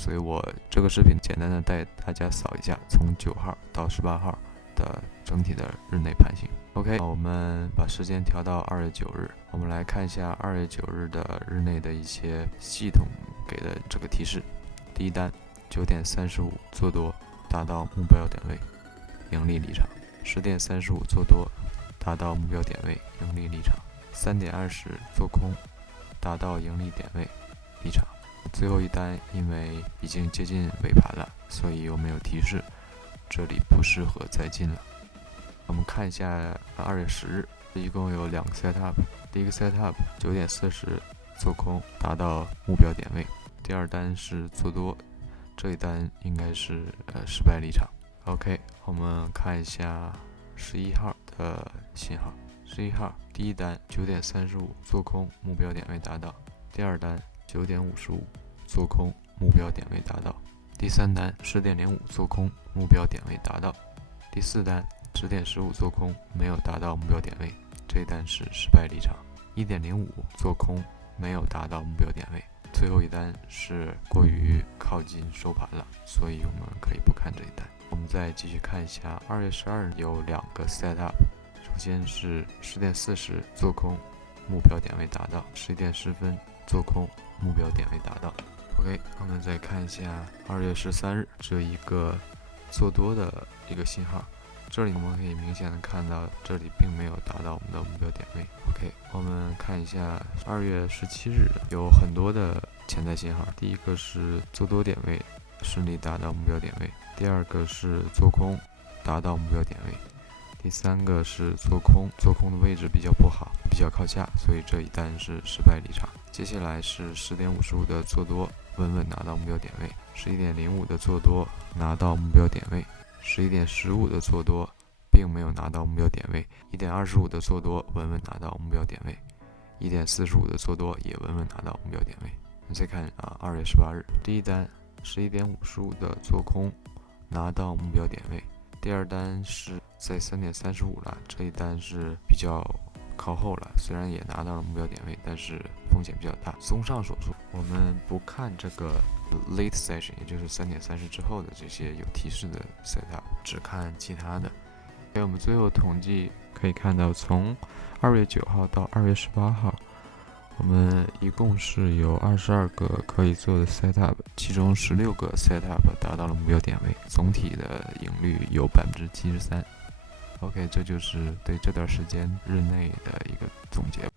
所以我这个视频简单的带大家扫一下从9号到18号的整体的日内盘形。OK， 我们把时间调到2月9日，我们来看一下2月9日的日内的一些系统给的这个提示。第一单9点35做多，达到目标点位，盈利离场。10点35做多，达到目标点位，盈利离场。3点20做空，达到盈利点位，离场。最后一单因为已经接近尾盘了，所以我们有提示，这里不适合再进了。我们看一下2月10日，一共有2个 setup。第一个 setup 9点40做空，达到目标点位。第二单是做多，这一单应该是失败离场。OK， 我们看一下11号的信号。11号第一单9点35做空，目标点位达到。第二单9点55做空，目标点位达到。第三单10点05做空，目标点位达到。第四单10点15做空，没有达到目标点位，这一单是失败离场。1点05做空，没有达到目标点位，最后一单是过于靠近收盘了，所以我们可以不看这一单。我们再继续看一下2月12日有2个 setup。首先是10点40做空，目标点位达到。11点10分做空，目标点位达到。OK， 我们再看一下2月13日，只有一个做多的一个信号。这里我们可以明显的看到，这里并没有达到我们的目标点位。OK， 我们看一下2月17日有很多的潜在信号。第一个是做多点位顺利达到目标点位，第二个是做空达到目标点位，第三个是做空的位置比较不好，比较靠下，所以这一单是失败离场。接下来是10点55的做多，稳稳拿到目标点位。11点05的做多，拿到目标点位。11点15的做多，并没有拿到目标点位。1点25的做多，稳稳拿到目标点位。1点45的做多，也稳稳拿到目标点位。你再看2月18日，第一单11点55的做空，拿到目标点位。第二单是在3点35了，这一单是比较靠后了，虽然也拿到了目标点位，但是风险比较大。综上所述，我们不看这个 late session， 也就是3点30之后的这些有提示的 setup， 只看其他的。给我们最后统计可以看到，从2月9号到2月18号，我们一共是有22个可以做的 setup， 其中16个 setup 达到了目标点位，总体的盈率有73%。OK， 这就是对这段时间日内的一个总结吧。